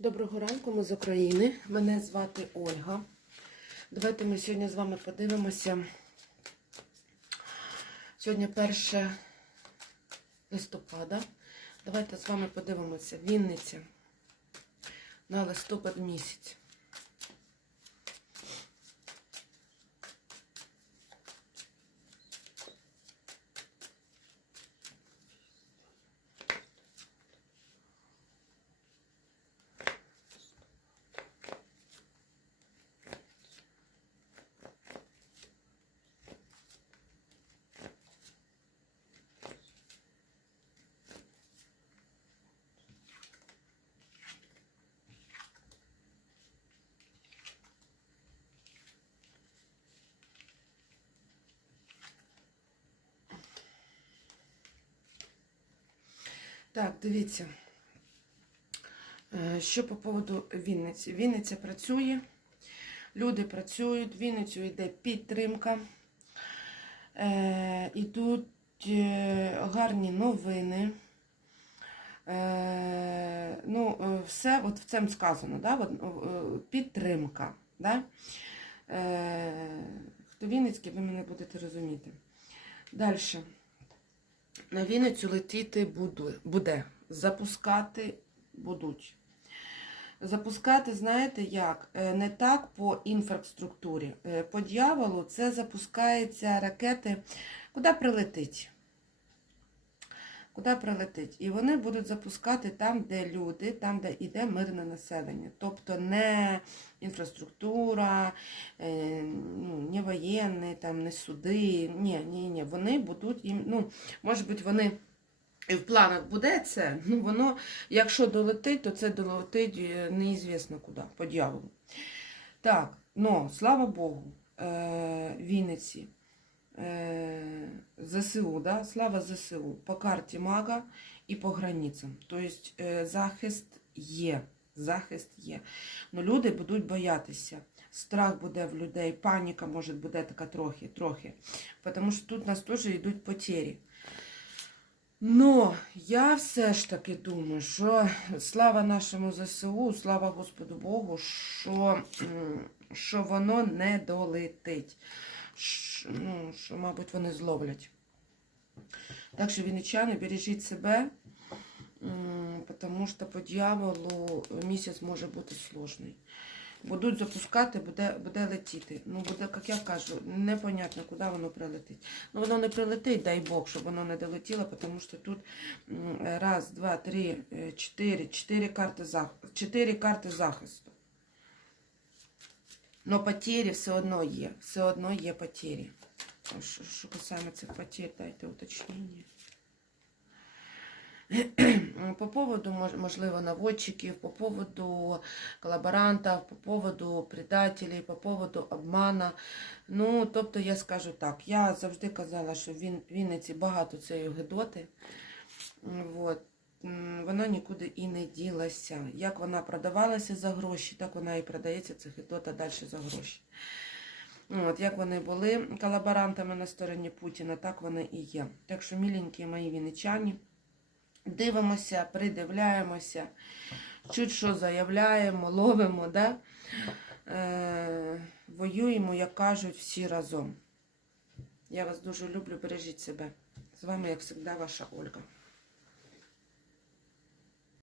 Доброго ранку, ми з України. Мене звати Ольга. Давайте ми сьогодні з вами подивимося. Сьогодні 1 листопада. Давайте з вами подивимося Вінниця на листопад місяць. Так, дивіться. Е, Що по поводу Вінниці? Вінниця працює, люди працюють, Вінницю йде підтримка. Е, Ідуть е, гарні новини. Ну, все от в цьому сказано, да? підтримка. Да? Хто Вінницький, ви мене будете розуміти. Далі. На Вінницю летіти буду, буде. Запускати будуть. Запускати, знаєте як? Е, Не так по інфраструктурі. Е, По дьяволу це запускаються ракети, куди прилетить. Куди прилетить. І вони будуть запускати там, де люди, там, де йде мирне населення. Тобто не інфраструктура, е, ну, не воєнні, там, не суди. Ні, ні, ні. Вони будуть їм, ну, може бути, вони. І в планах буде це, ну воно, якщо долетить, то це долетить е, неізвісно куди, по дьяволу. Так, ну, слава Богу, е, Вінниці, ЗСУ, да? слава ЗСУ, по карті Мага і по границям. Тобто е, захист є, захист є. Ну, люди будуть боятися. Страх буде в людей, паніка може буде така трохи, трохи. Тому що тут у нас теж йдуть потері. Ну, я все ж таки думаю, що слава нашому ЗСУ, слава Господу Богу, що, що воно не долетить. Ну, що, мабуть, вони зловлять. Так що, вінничани, бережіть себе, тому що по дьяволу місяць може бути сложний. Будуть запускати, буде, буде летіти. Ну, буде, як я кажу, непонятно, куди воно прилетить. Ну, воно не прилетить, дай Бог, щоб воно не долетіло, тому що тут раз, два, три, е, чотири, чотири карти захисту. Чотири карти захисту. Но потері все одно є. Все одно є потері. Що, що касаємо цих потерь, дайте уточнення. По поводу, мож- можливо, наводчиків, по поводу колаборантів, по поводу предателей, по поводу обмана. Ну, тобто, я скажу так, я завжди казала, що в Вінниці багато цієї гидоти. М, Вот. Вона нікуди і не ділася. Як вона продавалася за гроші, так вона і продається, ця гидота далі за гроші. От, як вони були колаборантами на стороні Путіна, так вони і є. Так що, міленькі мої вінничані, дивимося, придивляємося, чуть що заявляємо, ловимо, да? е, воюємо, як кажуть, всі разом. Я вас дуже люблю, бережіть себе. З вами, як завжди, ваша Ольга.